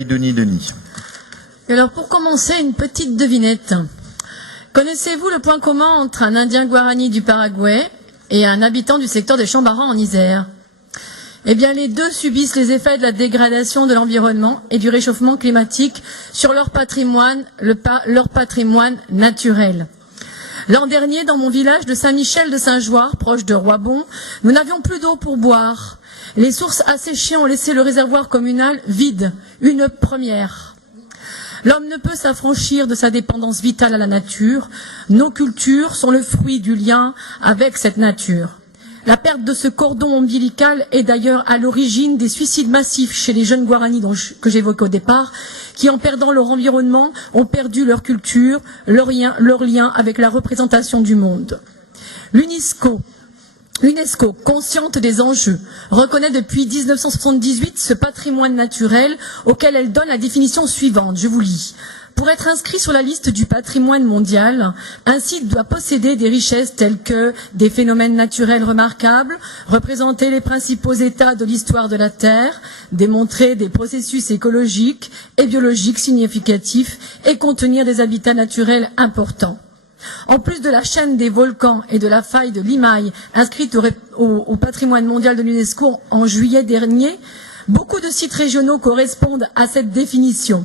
Denis. Et alors pour commencer, une petite devinette. Connaissez-vous le point commun entre un Indien Guarani du Paraguay et un habitant du secteur des Chambarans en Isère? Eh bien, les deux subissent les effets de la dégradation de l'environnement et du réchauffement climatique sur leur patrimoine, leur patrimoine naturel. L'an dernier, dans mon village de Saint-Michel de Saint-Joire, proche de Roibon, nous n'avions plus d'eau pour boire. Les sources asséchées ont laissé le réservoir communal vide, une première. L'homme ne peut s'affranchir de sa dépendance vitale à la nature. Nos cultures sont le fruit du lien avec cette nature. La perte de ce cordon ombilical est d'ailleurs à l'origine des suicides massifs chez les jeunes Guaranis que j'évoquais au départ, qui en perdant leur environnement ont perdu leur culture, leur lien avec la représentation du monde. L'UNESCO, consciente des enjeux, reconnaît depuis 1978 ce patrimoine naturel auquel elle donne la définition suivante, je vous lis. Pour être inscrit sur la liste du patrimoine mondial, un site doit posséder des richesses telles que des phénomènes naturels remarquables, représenter les principaux états de l'histoire de la Terre, démontrer des processus écologiques et biologiques significatifs et contenir des habitats naturels importants. En plus de la chaîne des volcans et de la faille de Limaï, inscrite au patrimoine mondial de l'UNESCO en juillet dernier, beaucoup de sites régionaux correspondent à cette définition.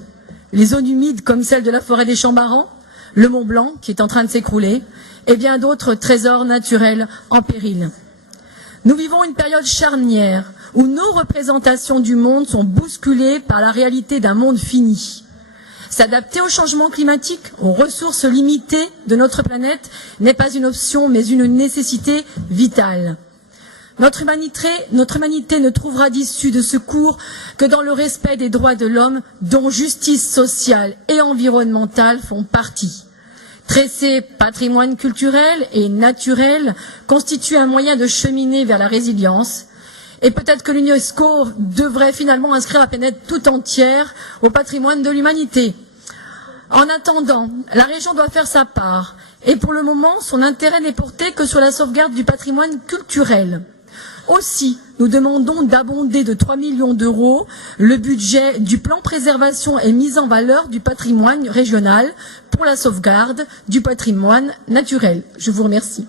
Les zones humides comme celle de la forêt des Chambarans, le Mont Blanc qui est en train de s'écrouler, et bien d'autres trésors naturels en péril. Nous vivons une période charnière où nos représentations du monde sont bousculées par la réalité d'un monde fini. S'adapter au changement climatique, aux ressources limitées de notre planète, n'est pas une option, mais une nécessité vitale. Notre humanité ne trouvera d'issue de secours que dans le respect des droits de l'homme, dont justice sociale et environnementale font partie. Tresser patrimoine culturel et naturel constitue un moyen de cheminer vers la résilience. Et peut-être que l'UNESCO devrait finalement inscrire la planète tout entière au patrimoine de l'humanité. En attendant, la région doit faire sa part. Et pour le moment, son intérêt n'est porté que sur la sauvegarde du patrimoine culturel. Aussi, nous demandons d'abonder de 3 millions d'euros le budget du plan préservation et mise en valeur du patrimoine régional pour la sauvegarde du patrimoine naturel. Je vous remercie.